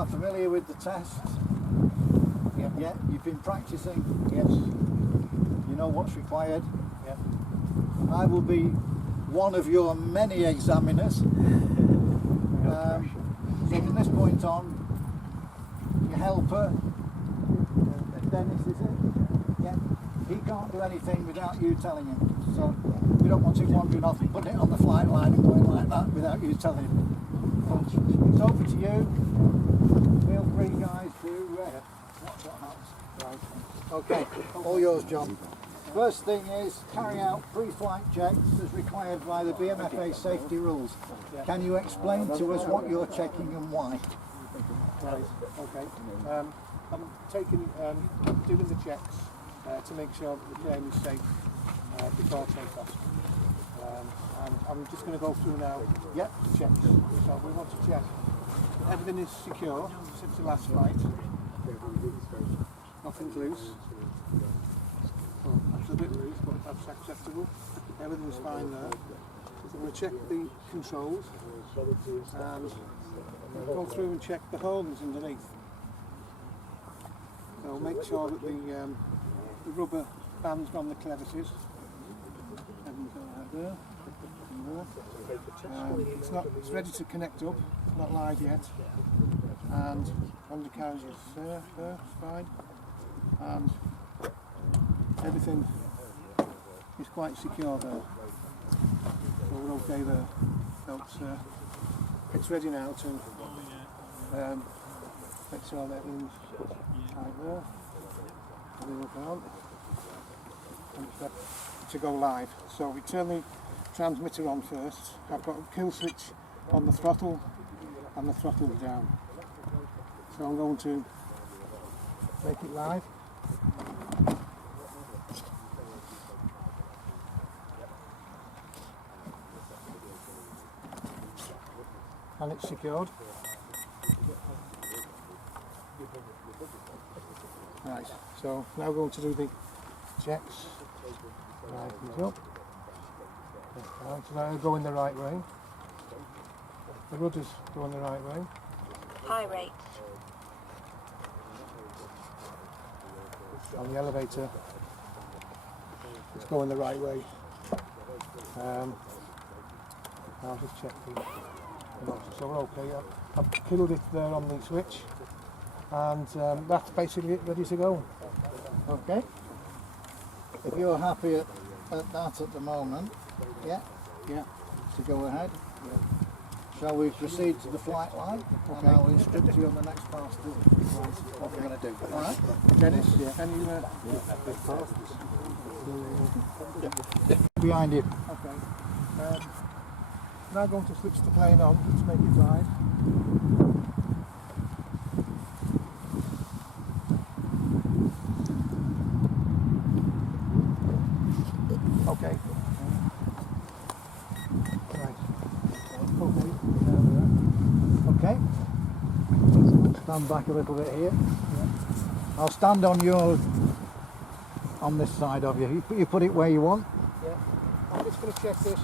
are familiar with the test? Yep. Yeah, you've been practicing? Yes. You know what's required? Yep. I will be one of your many examiners. So from this point on, your helper, Dennis, is it? Yeah. He can't do anything without you telling him. So we don't want him wandering off and putting it on the flight line and going like that without you telling him. So it's over to you. Feel free, guys, to watch what happens. Right. Okay, all yours, John. First thing is carry out pre-flight checks as required by the BMFA safety rules. Can you explain to us what you're checking and why? Right. Okay. I'm doing the checks to make sure that the plane is safe before takeoff. And I'm just going to go through now the checks. So we want to check that everything is secure since the last flight. Nothing's loose. Well, that's a bit loose, but that's acceptable. Everything's fine there. So I'm going to check the controls and go through and check the holes underneath. So make sure that the rubber bands on the clevises. Everything's all right there. It's ready to connect up. It's not live yet. And undercarriage is there, it's fine. And everything is quite secure there. So we're okay there. So it's ready now to make sure that everything's right there. Everything up on. And it's ready to go live. So we turn the transmitter on first. I've got a kill switch on the throttle and the throttle down. So I'm going to make it live. And it's secured. Right, so now going to do the checks. Right, these up. Right, so now going the right way. The rudder's going the right way. High rate. And the elevator is going the right way. I'll just check the motor. So we're okay. I've killed it there on the switch, and that's basically it, ready to go. Okay. If you're happy at that at the moment, yeah, to go ahead. Shall we proceed to the flight line? Okay. And I'll instruct you on the next part of what we're going to do. All right? Dennis, can you... Behind you. Okay. Now going to switch the plane on to make it live. Okay. Right. Okay. Stand back a little bit here. I'll stand on this side of you. You put it where you want. Yeah. I'm just going to check this.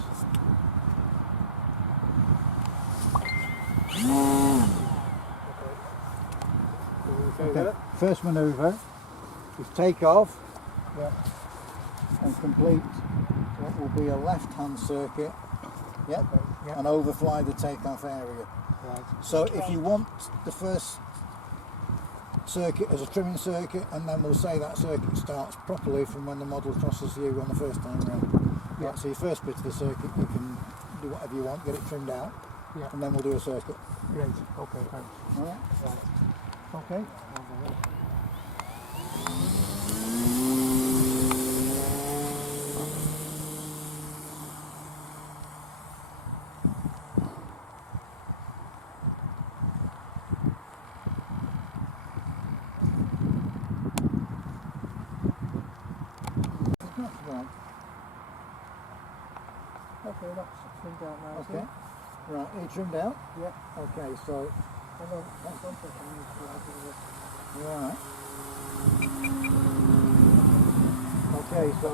Okay. First manoeuvre is take off and complete what will be a left-hand circuit. And overfly the takeoff area. Right. So if you want the first circuit as a trimming circuit, and then we'll say that circuit starts properly from when the model crosses you on the first time round. So your first bit of the circuit, you can do whatever you want, get it trimmed out, and then we'll do a circuit. Great. Okay, thanks. All right. Okay. Okay, that's trimmed out now. Okay. Right, are you trimmed out? Yeah. Okay, so Hang on, that's one second. right. Okay, so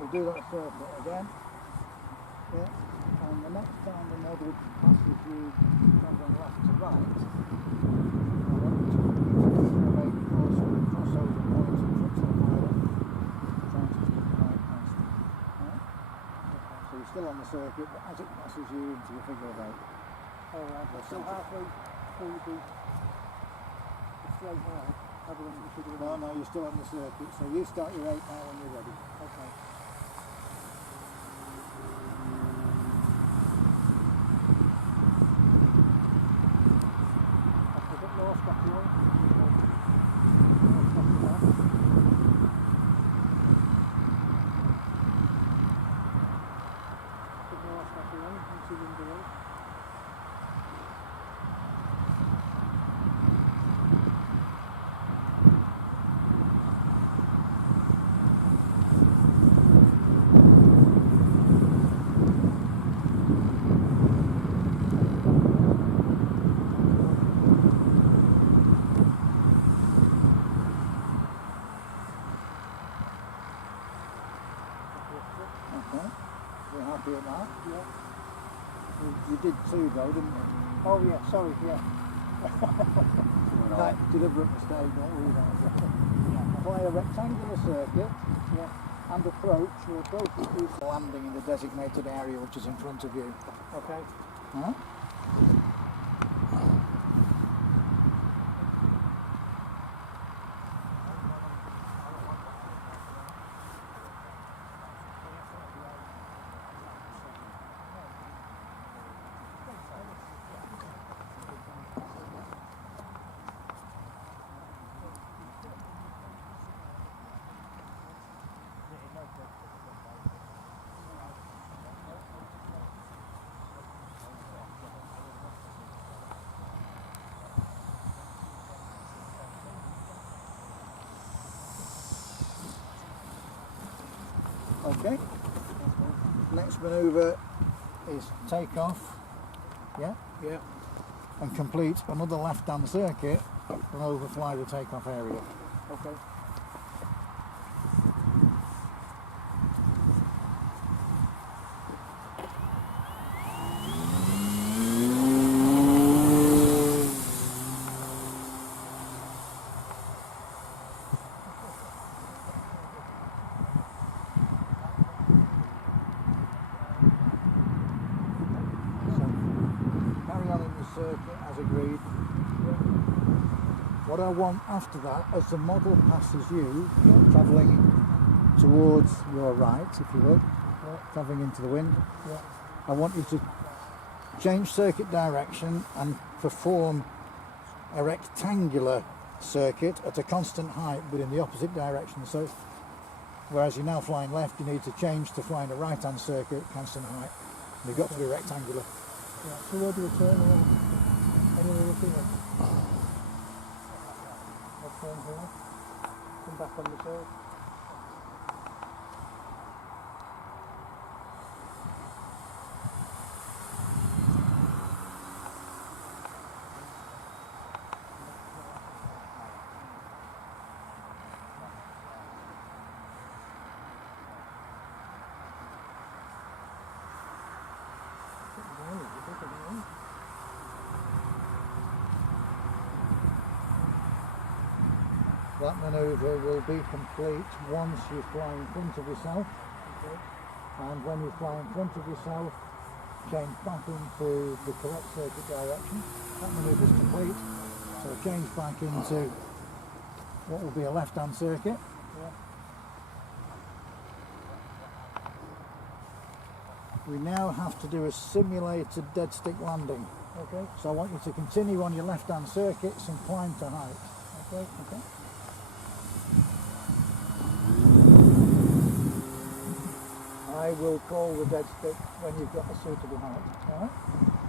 we'll do that circuit again. Yeah. And the next time the model passes you travelling left to right, I want you to make crossover points in front of the pilot, trying to keep the right past it. Right? So you're still on the circuit, but as it passes you into your figure of 8. Alright, we're still halfway through the straight line. Other than the figure of 8. No, you're still on the circuit, so you start your 8 now when you're ready. Okay. That's a bit low, stop the line. Stop the line. Bit more stop the line, once you're in the road. Okay. You're happy with that? Yeah. You did 2 though, didn't you? Oh yeah, sorry, yeah. Right, deliberate mistake, don't worry about it. Apply a rectangular circuit, and approach. Your approach is landing in the designated area which is in front of you. Okay. Huh? Okay. Next manoeuvre is take off. Yeah. Yeah. And complete another left-hand circuit and overfly the takeoff area. Okay. Circuit as agreed. What I want after that, as the model passes you, travelling towards your right, if you will, travelling into the wind, I want you to change circuit direction and perform a rectangular circuit at a constant height but in the opposite direction. So whereas you're now flying left, you need to change to flying a right hand circuit, constant height. And you've got to be rectangular. Yeah, so where do we turn around? Anywhere up here? I'll turn here. Come back on the side. That manoeuvre will be complete once you fly in front of yourself, and when you fly in front of yourself, change back into the correct circuit direction. That manoeuvre is complete, so change back into what will be a left-hand circuit. We now have to do a simulated dead stick landing. Okay. So I want you to continue on your left-hand circuits and climb to height. Okay. Okay. I will call the dead stick when you've got a suitable height. Alright?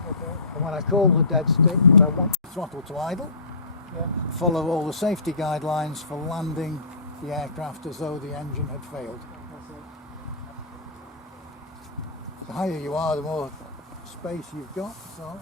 Okay. And when I call the dead stick, what I want the throttle to idle. Yeah. Follow all the safety guidelines for landing the aircraft as though the engine had failed. Okay. The higher you are, the more space you've got. So.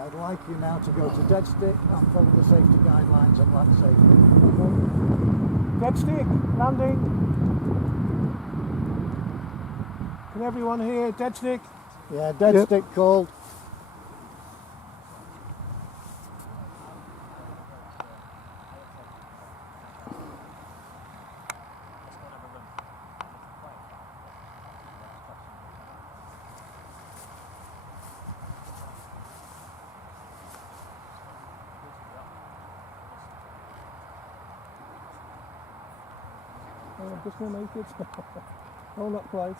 I'd like you now to go to dead stick and follow the safety guidelines and land safely. Dead stick, landing. Can everyone hear dead stick? Yeah, dead stick called. Oh, I'm just going to make it. Oh, not quite.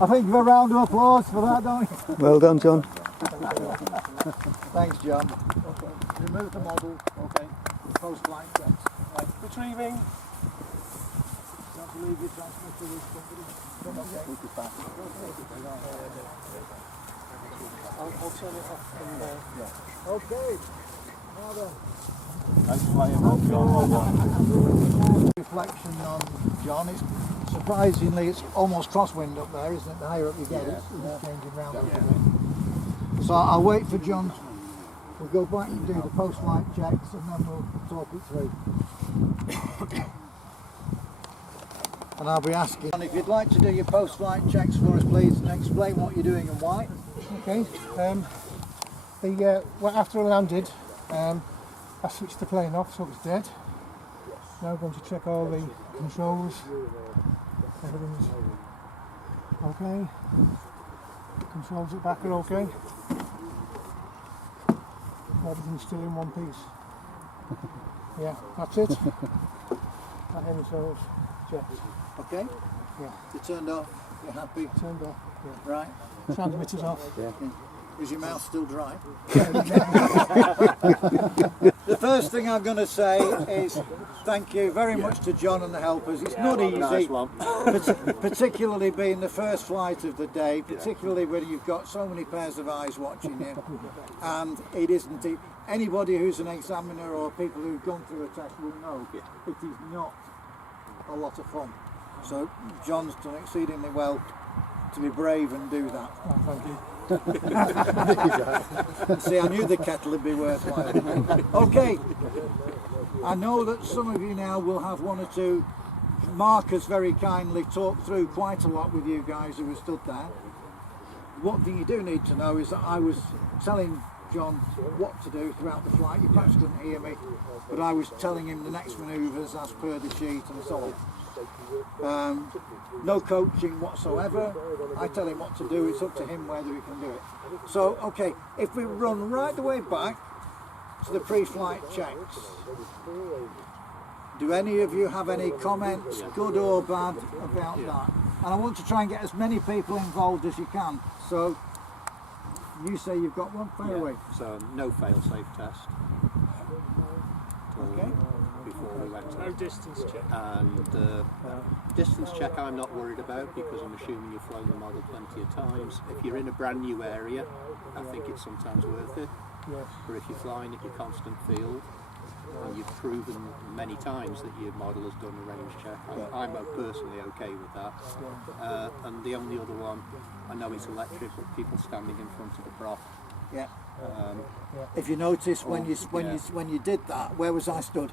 I think you have a round of applause for that, don't you? Well done, John. Thanks, John. Okay. Remove the model. Okay. Post-flight checks. Right. Retrieving. Don't believe your transmitter with somebody. Okay. I'll turn it off. And, Yeah. Okay. Now then. Reflection on John. It's surprisingly, it's almost crosswind up there, isn't it? The higher up you get, it's changing round a little bit. So I'll wait for John. We'll go back and do the post-flight checks, and then we'll talk it through. And I'll be asking, and if you'd like to do your post-flight checks for us, please, and explain what you're doing and why. okay. Well, after I landed, I switched the plane off so it's dead. Now I'm going to check all the controls. Everything's okay. Controls at back are okay. Everything's still in one piece. Yeah, that's it. That ends those checks. Okay? Yeah. You turned off, you're happy, Turned off. Yeah. right? Transmitter's off. Is your mouth still dry? The first thing I'm going to say is thank you very much to John and the helpers. It's not easy, particularly being the first flight of the day, particularly when you've got so many pairs of eyes watching you. And it isn't. Anybody who's an examiner or people who've gone through a test will know it is not a lot of fun. So John's done exceedingly well to be brave and do that. Oh, thank you. See, I knew the kettle would be worthwhile. Okay, I know that some of you now will have one or two. Mark has very kindly talked through quite a lot with you guys who were stood there. One thing you do need to know is that I was telling John what to do throughout the flight. You perhaps couldn't hear me, but I was telling him the next manoeuvres as per the sheet and so on. No coaching whatsoever. I tell him what to do, it's up to him whether he can do it. So, okay, if we run right the way back to the pre-flight checks, do any of you have any comments, good or bad, about that? And I want to try and get as many people involved as you can. So, you say you've got one, fire away. So, no fail-safe test. Okay. Before we went No distance check. And distance check I'm not worried about because I'm assuming you've flown the model plenty of times. If you're in a brand new area, I think it's sometimes worth it. Yes. But if you're flying at your constant field and you've proven many times that your model has done a range check, I'm personally okay with that. And the only other one, I know it's electric, but people standing in front of the prop. Yeah. If you notice when you did that, where was I stood?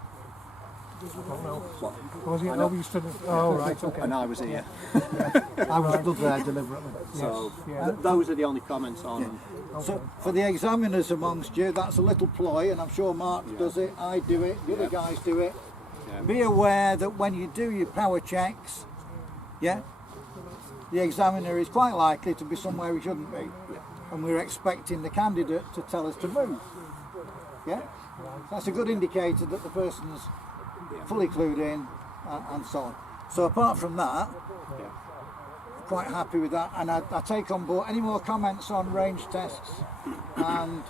I don't know. Was it? Oh, you stood. Oh, right. Okay. And I was here. I was stood there deliberately. So Yeah. those are the only comments on. So for the examiners amongst you, that's a little ploy, and I'm sure Mark does it, I do it, the other guys do it. Yeah. Be aware that when you do your power checks, the examiner is quite likely to be somewhere he shouldn't be. And we're expecting the candidate to tell us to move. Yeah? That's a good indicator that the person's fully clued in and so on. So apart from that, quite happy with that, and I take on board any more comments on range tests and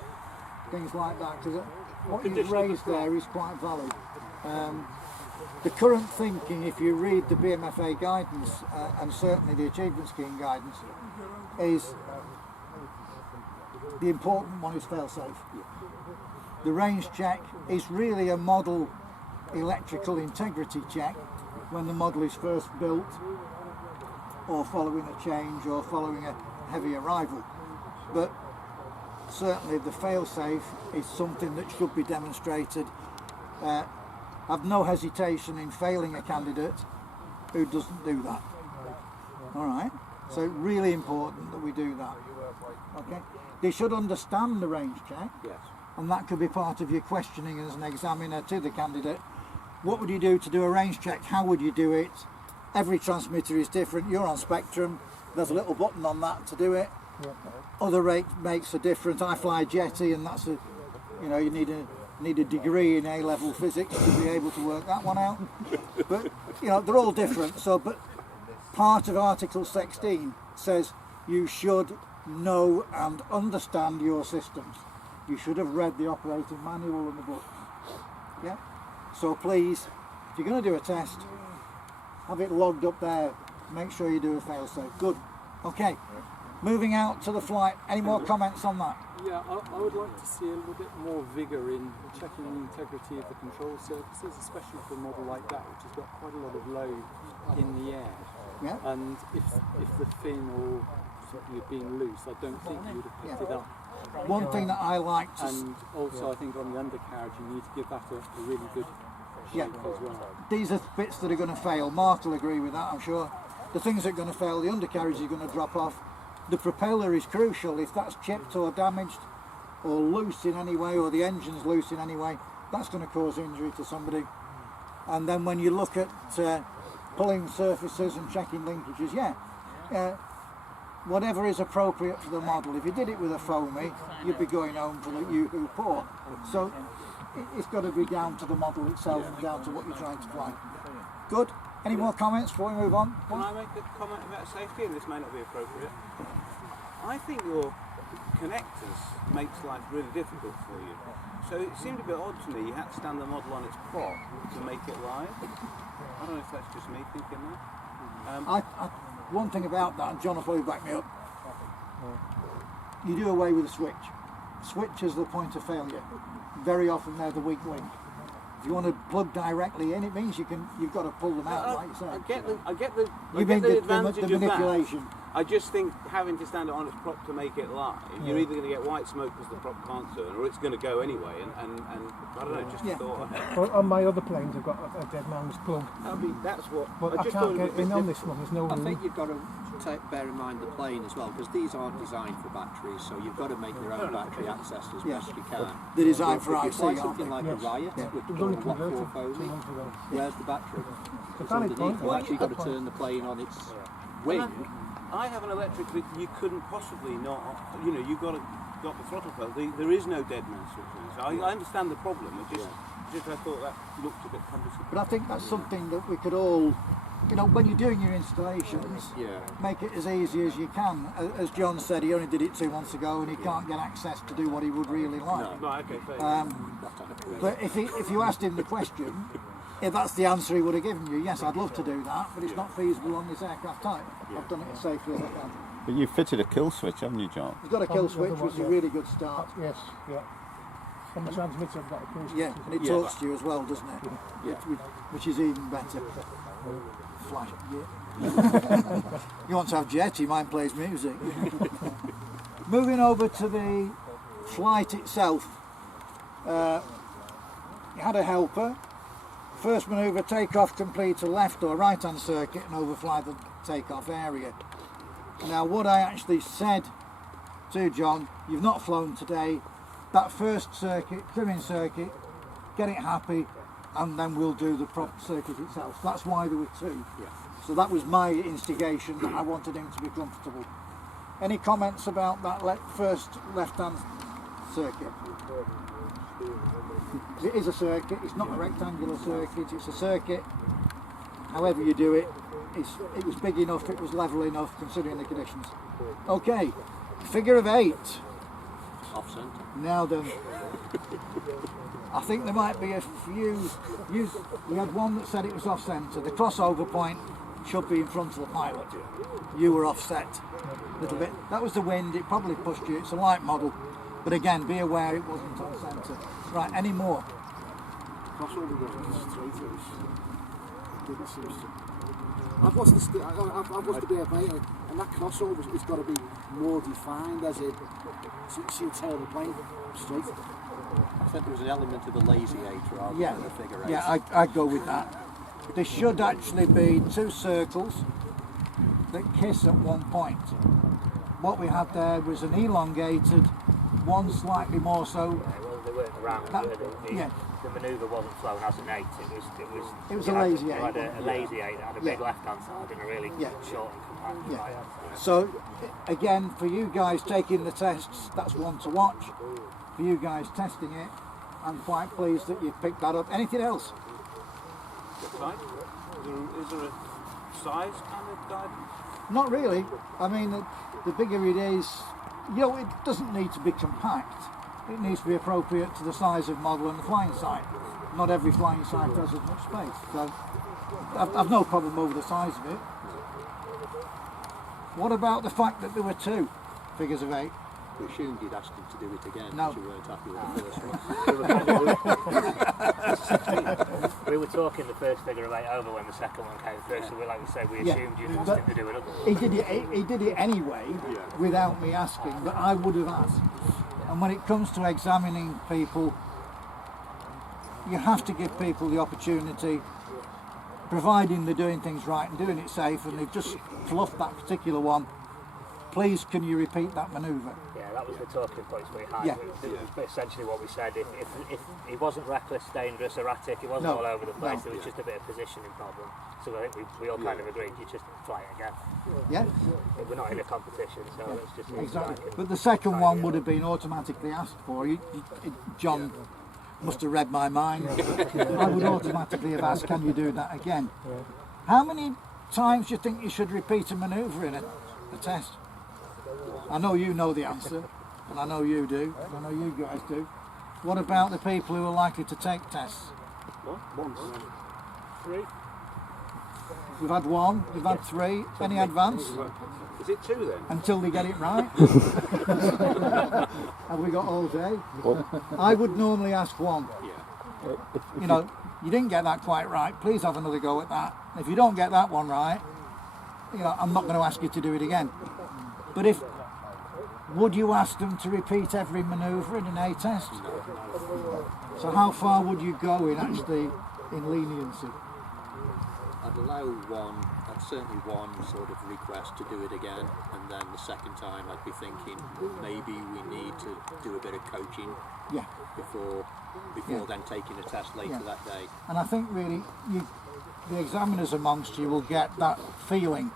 things like that, because what you've raised there is quite valid. The current thinking, if you read the BMFA guidance and certainly the achievement scheme guidance, is the important one is fail-safe. The range check is really a model electrical integrity check when the model is first built, or following a change, or following heavy arrival. But certainly the fail-safe is something that should be demonstrated. I've no hesitation in failing a candidate who doesn't do that. All right, so really important that we do that. Okay, they should understand the range check. Yes. And that could be part of your questioning as an examiner to the candidate. What would you do to do a range check? How would you do it? Every transmitter is different. You're on Spectrum. There's a little button on that to do it. Other makes are different. I fly Jetty, and that's a, you know, you need a degree in A-level physics to be able to work that one out. But you know, they're all different. So, but part of Article 16 says you should know and understand your systems. You should have read the operating manual and the books. Yeah. So please, if you're going to do a test, have it logged up there. Make sure you do a fail-safe. Good. Okay. Moving out to the flight. Any more comments on that? Yeah, I would like to see a little bit more vigour in checking the integrity of the control surfaces, especially for a model like that, which has got quite a lot of load in the air. Yeah. And if the fin or something had been loose, I don't think you would have picked it up. One thing that I like to And also, I think on the undercarriage, you need to give that a really good Yeah. shape as well. these are bits that are going to fail. Mark will agree with that, I'm sure. The things that are going to fail, the undercarriage is going to drop off. The propeller is crucial. If that's chipped or damaged or loose in any way, or the engine's loose in any way, that's going to cause injury to somebody. And then when you look at pulling surfaces and checking linkages, whatever is appropriate for the model. If you did it with a foamy, you'd be going home for the Yoo-hoo port. So it's got to be down to the model itself and down to what you're trying to fly. Good. Any more comments before we move on? Can I make a comment about safety? And this may not be appropriate. I think your connectors makes life really difficult for you. So it seemed a bit odd to me. You had to stand the model on its prop to make it live. I don't know if that's just me thinking that. One thing about that, and John will probably back me up, you do away with the switch. Switch is the point of failure. Very often they're the weak link. If you want to plug directly in, it means you've got to pull them out, like you say. I get the You mean the the advantage of that. manipulation? I just think having to stand it on its prop to make it live, you're either going to get white smoke because the prop can't turn, or it's going to go anyway. And I don't know, just a thought I had. Well, on my other planes, I've got a dead man's plug, I mean, that's what. but I just can't thought it get was a in bit on this one. There's no I room. think you've got to bear in mind the plane as well, because these aren't designed for batteries, so you've got to make your own battery access as best you can. They're designed for If you IC, fly aren't something they? like a Riot with It was only what converted 2 4 foamy, months ago. where's the battery? It's valid underneath. point. You've actually got to turn the plane on its wing. I have an electric that you couldn't possibly not. You know, you've got the throttle pedal. There is no dead man switch now. So I understand the problem. It just I thought that looked a bit cumbersome. But I think that's something that we could all, you know, when you're doing your installations, make it as easy as you can. As John said, he only did it 2 months ago and he can't get access to do what he would really like. Right, okay, fair. But if you asked him the question, if that's the answer he would have given you, yes, I'd love to do that, but it's not feasible on this aircraft type. I've done it as safely as I can. But you've fitted a kill switch, haven't you, John? You've got a kill switch, which is a really good start. Yes, yeah. On the transmitter, I've got a kill switch. Yeah, and it talks to you as well, doesn't it? Which is even better. Flash. Yeah. You want to have Jetty, mine plays music. Moving over to the flight itself. You had a helper. First manoeuvre, takeoff complete to left or right hand circuit and overfly the takeoff area. Now what I actually said to John, you've not flown today, that first circuit, trimming circuit, get it happy, and then we'll do the prop circuit itself. That's why there were 2. So that was my instigation, that I wanted him to be comfortable. Any comments about that first left-hand circuit? It is a circuit, it's not a rectangular circuit, it's a circuit. However you do it, it was big enough, it was level enough considering the conditions. Okay, figure of 8. Off centre. Now then, I think there might be a few. We had one that said it was off centre. The crossover point should be in front of the pilot. You were offset a little bit. That was the wind, it probably pushed you. It's a light model. But again, be aware it wasn't on centre. Right, any more? I've watched the BMFA, and that crossover has got to be more defined as it so you tell the plane straight. I think there was an element of a lazy eight rather Yeah, than a figure eight. yeah, I'd go with that. There should actually be two circles that kiss at one point. What we had there was an elongated, one slightly more so. Well, they weren't round. That, were they? yeah, The manoeuvre wasn't flown as an eight. It was you a had- lazy you eight, had a wasn't it? lazy eight that had a big Yeah. left hand side and a really Yeah. short and compact Yeah. right hand side. so again, for you guys taking the tests, that's one to watch. For you guys testing it, I'm quite pleased that you've picked that up. Anything else? Right? Is there a size kind of guidance? Not really. I mean, the bigger it is, it doesn't need to be compact. It needs to be appropriate to the size of model and the flying site. Not every flying site has as much space. So I've no problem over the size of it. What about the fact that there were two figures of 8? We assumed you'd asked him to do it again No. because you weren't happy with the first one. We were talking the first figure of 8 over when the second one came through, so like we said, we Yeah. assumed you'd asked But him to do another one. He did it anyway without me asking, but I would have asked. And when it comes to examining people, you have to give people the opportunity, providing they're doing things right and doing it safe, and they've just fluffed that particular one. Please, can you repeat that manoeuvre? Yeah, that was the talking points we had. Yeah. It was essentially what we said. If he wasn't reckless, dangerous, erratic, he wasn't No. all over the place, No. there was just a bit of positioning problem. So I think we all kind of agreed, you just fly it again. Yeah, We're not in a competition, so let's just see if exactly. we can But the second try one it. would have been automatically asked for. John must have read my mind. I would automatically have asked, can you do that again? How many times do you think you should repeat a manoeuvre in a test? I know you know the answer, and I know you do, and I know you guys do. What about the people who are likely to take tests? Once. 3. We've had one, we've had 3, any advance? Is it 2 then? Until they get it right. Have we got all day? I would normally ask 1. You didn't get that quite right, please have another go at that. If you don't get that one right, I'm not going to ask you to do it again. But would you ask them to repeat every manoeuvre in an A test? So how far would you go in leniency? I'd allow certainly one sort of request to do it again, and then the second time I'd be thinking maybe we need to do a bit of coaching Yeah. before then taking a test later that day. And I think really the examiners amongst you will get that feeling.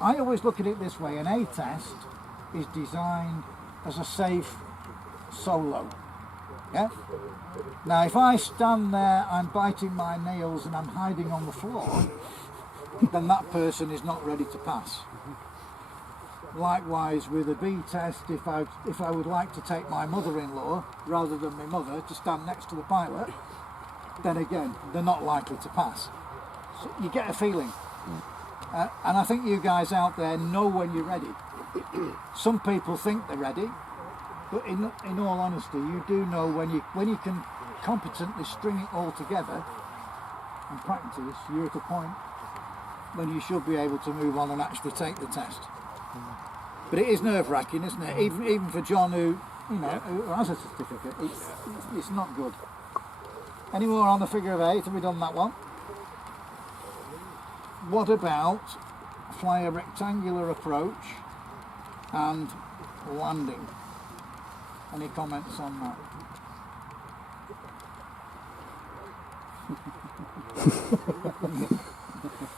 I always look at it this way, an A test is designed as a safe solo. Yeah? Now if I stand there, I'm biting my nails and I'm hiding on the floor, then that person is not ready to pass. Likewise with a B test, if I would like to take my mother-in-law rather than my mother to stand next to the pilot, then again, they're not likely to pass. So you get a feeling. And I think you guys out there know when you're ready. Some people think they're ready, but in all honesty, you do know when you can competently string it all together and practice, you're at a point when you should be able to move on and actually take the test. But it is nerve-wracking, isn't it? Even for John, who has a certificate, it's not good. Any more on the figure of 8? Have we done that one? What about fly a rectangular approach and landing? Any comments on that?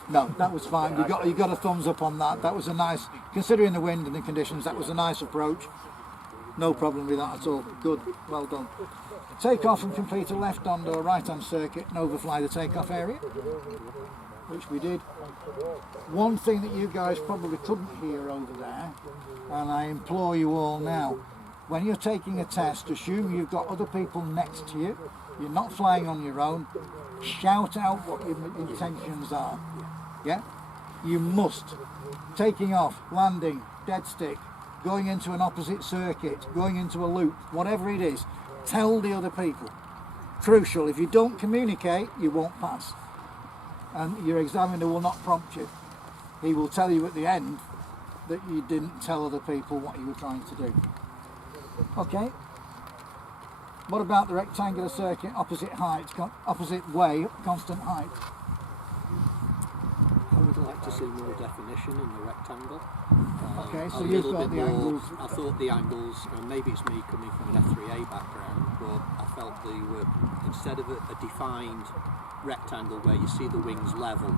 No, that was fine. You got a thumbs up on that. That was a nice, considering the wind and the conditions, that was a nice approach. No problem with that at all. Good, well done. Take off and complete a left-hand or right-hand circuit and overfly the takeoff area, which we did. One thing that you guys probably couldn't hear over there, and I implore you all now, when you're taking a test, assume you've got other people next to you, you're not flying on your own, shout out what your intentions are. Yeah? You must. Taking off, landing, dead stick, going into an opposite circuit, going into a loop, whatever it is, tell the other people. Crucial, if you don't communicate, you won't pass. and your examiner will not prompt you. He will tell you at the end that you didn't tell other people what you were trying to do. Okay. What about the rectangular circuit opposite height, opposite way, constant height? I would like to see more definition in the rectangle. Okay, so a you've little got bit the more, angles. I thought the angles, and maybe it's me coming from an F3A background, but I felt they were, instead of a defined rectangle where you see the wings level,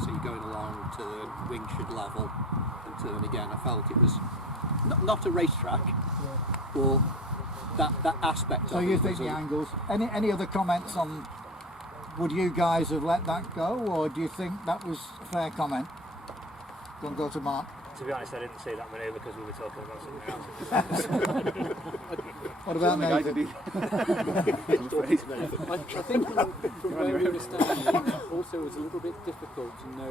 so you're going along to the wing should level and turn again. I felt it was not a racetrack, but that aspect So of it. you think the angles? Any other comments on? Would you guys have let that go, or do you think that was a fair comment? Go to Mark. To be honest, I didn't see that manoeuvre because we were talking about something else. What about Nathan? I think from where we were standing, also it was a little bit difficult to know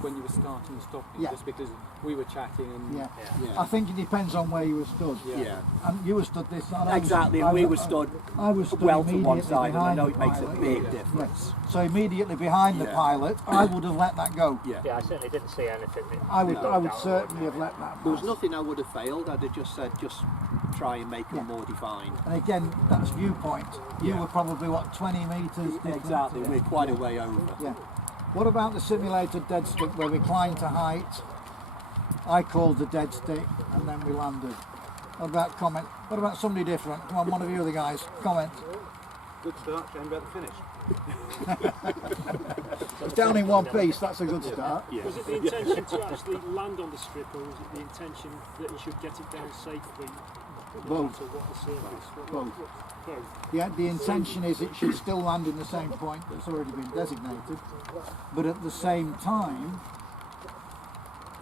when you were starting and stopping, Yeah. just because we were chatting and Yeah. Yeah. I think it depends on where you were stood. Yeah. And you were stood this side. Exactly, and we were stood I was stood well to one immediately side, and I behind know the it makes a pilot. big difference. Yeah. So immediately behind the Yeah. pilot, I would have let that go. Yeah. Yeah, I certainly didn't see anything. I would No. certainly have let that There was pass. nothing I would have failed. I'd have just said, just try and make them more defined. And again, that's viewpoint. You were probably, what, 20 metres different? Exactly. We're quite a way over. Yeah. What about the simulated dead stick where we climbed to height? I called the dead stick and then we landed. What about comment? What about somebody different? Come on, one of you other guys, comment. Good start, shame about the finish. Down in one piece, that's a good start. Yeah. Was it the intention to actually land on the strip, or was it the intention that you should get it down safely? No Both. matter what the surface? Both. Both. Yeah, the intention is it should still land in the same point that's already been designated, but at the same time,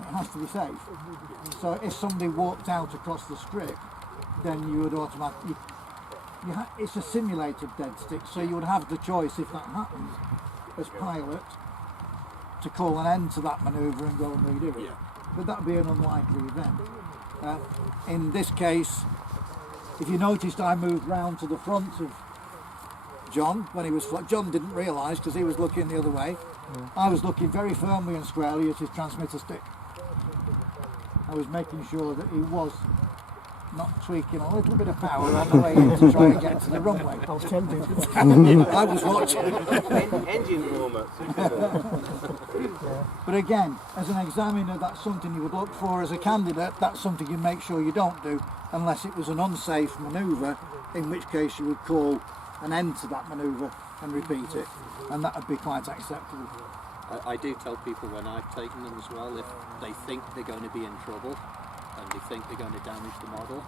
it has to be safe. So if somebody walked out across the strip, then you would automatically, it's a simulated dead stick, so you would have the choice, if that happened, as pilot, to call an end to that manoeuvre and go and redo it. Yeah. But that would be an unlikely event. In this case, if you noticed, I moved round to the front of John when he was John didn't realise because he was looking the other way. I was looking very firmly and squarely at his transmitter stick. I was making sure that he was not tweaking a little bit of power on the way in to try and get to the runway. I was tempted. I was watching. Engine warm-up. But again, as an examiner, that's something you would look for. As a candidate, that's something you make sure you don't do unless it was an unsafe manoeuvre, in which case you would call an end to that manoeuvre and repeat it, and that would be quite acceptable. I do tell people when I've taken them as well, if they think they're going to be in trouble and they think they're going to damage the model,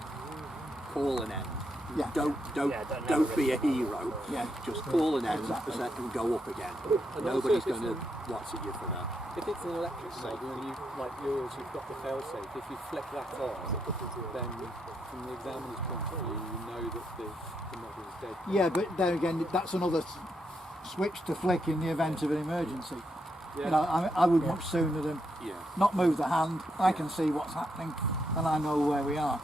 call an end. Yeah. Don't be a hero. Yeah. Just call an end Exactly. and go up again. And Nobody's also if going it's to watch at you for that. If it's an electric model and you, like yours, you've got the fail-safe, if you flick that on, then from the examiner's point of view, you know that the model is dead. Yeah, but then again, that's another switch to flick in the event of an emergency. Yeah. You know, I would much sooner than Yeah. not move the hand. I can see what's happening, and I know where we are.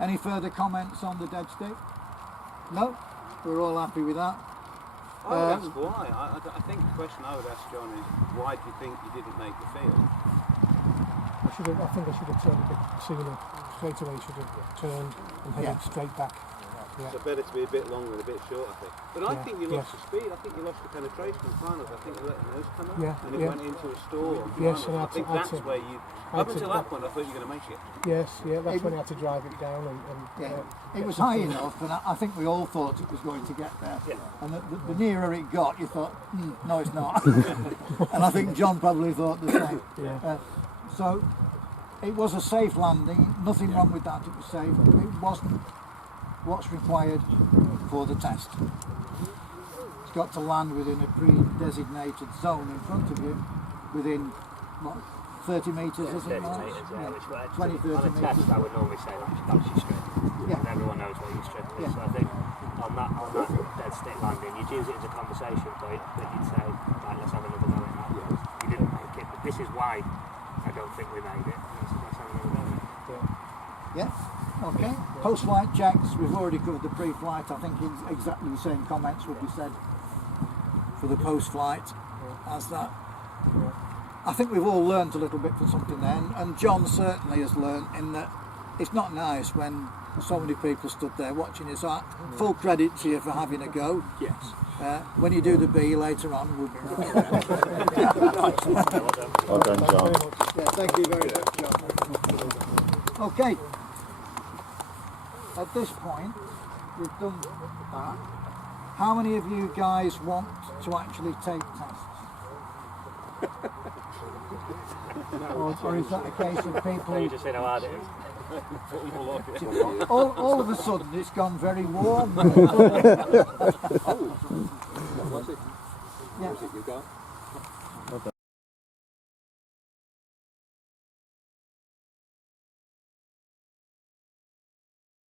Any further comments on the dead stick? No, we're all happy with that. I would ask why. I think the question I would ask John is, why do you think you didn't make the field? I think I should have turned a bit sooner. Straight away, should have turned and headed straight back. Yeah. So better to be a bit longer and a bit short, I think. But I Yeah, think you lost the speed. I think you lost the penetration in finals. I think you let the nose come up Yeah, and it yeah. went into a stall. Yes, and I think I'd that's say- where you. I'd Up say until that- that point, I thought you were going to make it. Yes, yeah, that's when I had to drive it down and It was high enough, and I think we all thought it was going to get there. Yeah. And the nearer it got, you thought, no, it's not. And I think John probably thought the same. Yeah. So it was a safe landing. Nothing wrong with that. It was safe. It wasn't what's required for the test. It's got to land within a pre-designated zone in front of you, within what, 30 metres, is 30 it? Mark? metres, yeah, which way? 20, 30 on a test, metres. I would normally say that's your strip. Yeah. And everyone knows what your strip is. Yeah. So I think on that dead stick landing, you'd use it as a conversation point, but you'd say, right, let's have another go at that. You didn't make it, but this is why I don't think we made it. Let's have another go at it. Yeah. Okay. Post-flight checks. We've already covered the pre-flight. I think exactly the same comments would be said for the post-flight as that. I think we've all learned a little bit from something then, and John certainly has learned in that it's not nice when so many people stood there watching you. So full credit to you for having a go. Yes. When you do the B later on, we'll... Well done, John. Yeah, thank you very much, John. Okay. At this point, we've done that. How many of you guys want to actually take tests? or is that a case of people You just say how hard it is. all of a sudden it's gone very warm? What was it? Yeah. What was it you got?